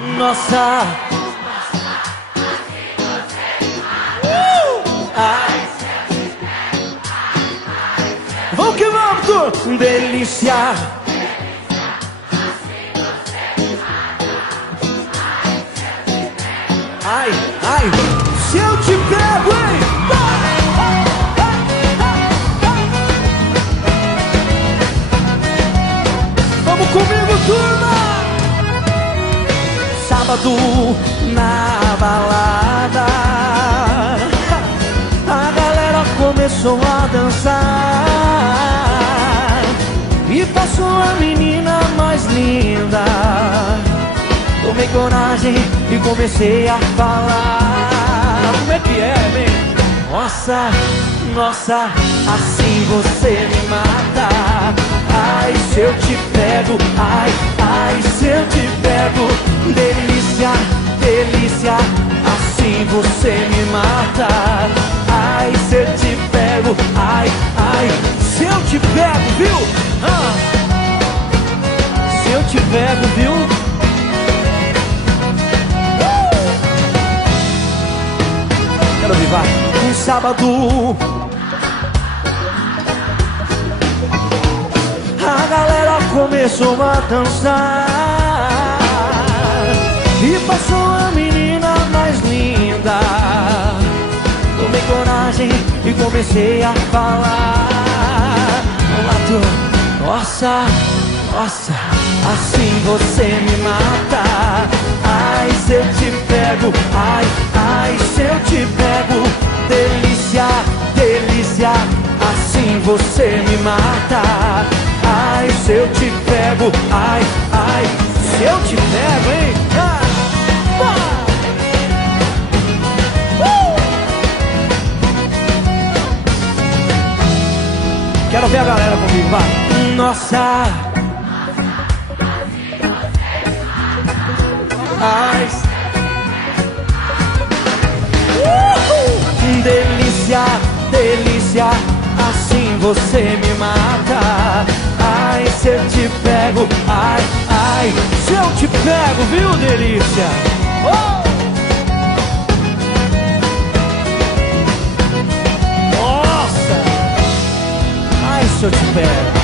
Nossa. Ai. Vamos que vamos, tu. Delícia. Ai, ai. Se eu te pego, hein? Vamos comigo, turma. Sábado na balada, a galera começou a dançar e passou a menina mais linda. Tomei coragem e comecei a falar. Como é que é, vem? Nossa, nossa, assim você me mata. Ai, se eu te pego, ai, ai, se eu te pego. Delícia, delícia, assim você me mata. Ai, se eu te pego, ai, ai, se eu te pego, viu? Se eu te pego, viu? Quero vivar um sábado. A galera começou a dançar e passou a menina mais linda. Tomei coragem e comecei a falar. Nossa, nossa, assim você me mata. Ai, se eu te pego, ai, ai, se eu te pego. Delícia, delícia, assim você me mata. Ai, se eu te pego, ai, ai, se eu te pego, hein? Quero ver a galera comigo, vai. Nossa. Ai. Delícia, delícia, assim você me mata. Ai, se eu te pego, ai, ai, se eu te pego, viu, delícia? Nossa! Ai, se eu te pego.